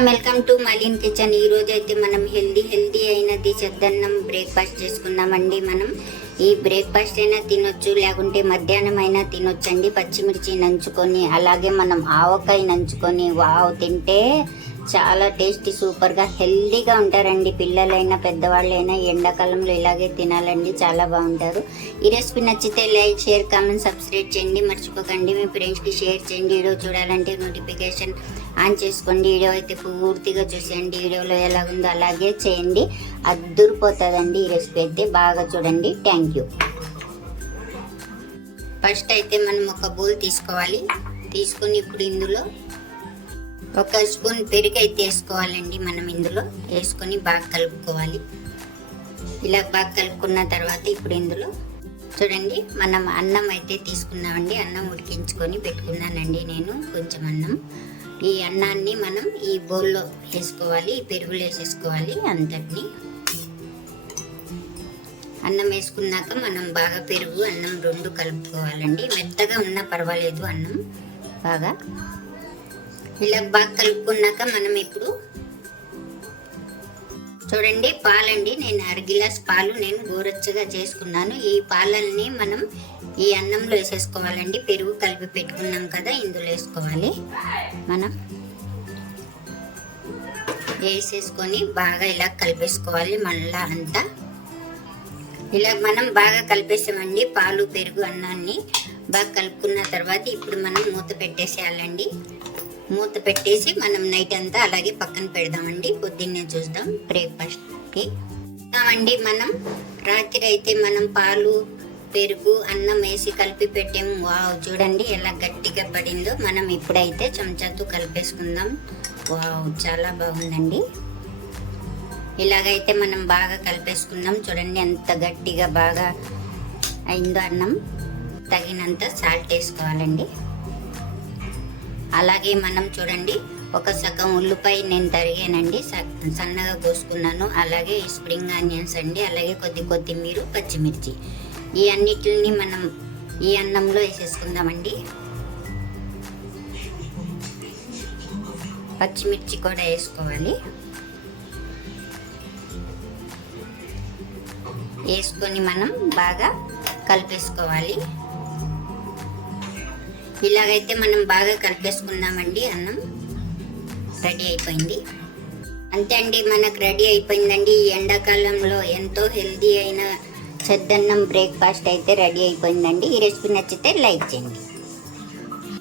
Welcome to మలిన్ kitchen. ఈ రోజు అయితే మనం హెల్దీ అయినది చెద్దన్నం బ్రేక్ఫాస్ట్ చేసుకుందామండి. మనం ఈ బ్రేక్ఫాస్ట్ అయినా తినొచ్చు, లేకుంటే మధ్యాహ్నం అయినా తినొచ్చండి. పచ్చిమిర్చి నంచుకొని, అలాగే మనం ఆవకాయ నంచుకొని వావ్ తింటే చాలా టేస్టీ సూపర్గా హెల్దీగా ఉంటారండి. పిల్లలైనా పెద్దవాళ్ళైనా ఎండాకాలంలో ఇలాగే తినాలండి, చాలా బాగుంటారు. ఈ రెసిపీ నచ్చితే లైక్, షేర్, కామెంట్, సబ్స్క్రైబ్ చేయండి. మర్చిపోకండి మీ ఫ్రెండ్స్కి షేర్ చేయండి. వీడియో చూడాలంటే నోటిఫికేషన్ ఆన్ చేసుకోండి. వీడియో అయితే పూర్తిగా చూసేయండి. వీడియోలో ఎలాగుందో అలాగే చేయండి, అద్దురిపోతుందండి. ఈ రెసిపీ అయితే బాగా చూడండి. Thank you. ఫస్ట్ అయితే మనం ఒక బౌల్ తీసుకోవాలి. తీసుకొని ఇప్పుడు ఇందులో ఒక స్పూన్ పెరుగు అయితే వేసుకోవాలండి. మనం ఇందులో వేసుకొని బాగా కలుపుకోవాలి. ఇలా బాగా కలుపుకున్న తర్వాత ఇప్పుడు ఇందులో చూడండి, మనం అన్నం అయితే తీసుకున్నామండి. అన్నం ఉడికించుకొని పెట్టుకున్నానండి నేను కొంచెం అన్నం. ఈ అన్నాన్ని మనం ఈ బౌల్లో వేసుకోవాలి, ఈ పెరుగులో వేసేసుకోవాలి అంతటిని. అన్నం వేసుకున్నాక మనం బాగా పెరుగు అన్నం రెండు కలుపుకోవాలండి. మెత్తగా ఉన్నా పర్వాలేదు అన్నం. బాగా ఇలా బాగా కలుపుకున్నాక మనం ఇప్పుడు చూడండి పాలండి. నేను 1/2 గిలాస్ పాలు నేను గోరచ్చగా చేసుకున్నాను. ఈ పాలల్ని మనం ఈ అన్నంలో వేసేసుకోవాలండి. పెరుగు కలిపి పెట్టుకున్నాం కదా, ఇందులో వేసుకోవాలి. మనం వేసేసుకొని బాగా ఇలా కలిపేసుకోవాలి. మళ్ళా అంతా ఇలా మనం బాగా కలిపేసామండి. పాలు పెరుగు అన్నాన్ని బాగా కలుపుకున్న తర్వాత ఇప్పుడు మనం మూత పెట్టేసేయాలండి. మూత పెట్టేసి మనం నైట్ అంతా అలాగే పక్కన పెడదామండి. పొద్దున్నే చూద్దాం బ్రేక్ఫాస్ట్కి. మనం రాత్రి అయితే మనం పాలు పెరుగు అన్నం వేసి కలిపి పెట్టాము. వావ్ చూడండి ఎలా గట్టిగా పడిందో. మనం ఇప్పుడైతే చెంచాతో కలిపేసుకుందాం. వావ్ చాలా బాగుందండి. ఇలాగైతే మనం బాగా కలిపేసుకుందాం. చూడండి ఎంత గట్టిగా బాగా అయిందో అన్నం. తగినంత సాల్ట్ వేసుకోవాలండి. అలాగే మనం చూడండి ఒక సగం ఉల్లిపాయ నేను తరిగానండి, సన్నగా కోసుకున్నాను. అలాగే స్ప్రింగ్ ఆనియన్స్ అండి, అలాగే కొత్తిమీర, పచ్చిమిర్చి. ఈ అన్నిటిని మనం ఈ అన్నంలో వేసేసుకుందామండి. పచ్చిమిర్చి కూడా వేసుకోవాలి. వేసుకొని మనం బాగా కలిపేసుకోవాలి. ఇలాగైతే మనం బాగా కలిపేసుకున్నామండి. అన్నం రెడీ అయిపోయింది. అంతే అండి, మనకు రెడీ అయిపోయిందండి. ఈ ఎండాకాలంలో ఎంతో హెల్దీ అయిన చెద్దన్నం బ్రేక్ఫాస్ట్ అయితే రెడీ అయిపోయిందండి. ఈ రెసిపీ నచ్చితే లైక్ చేయండి.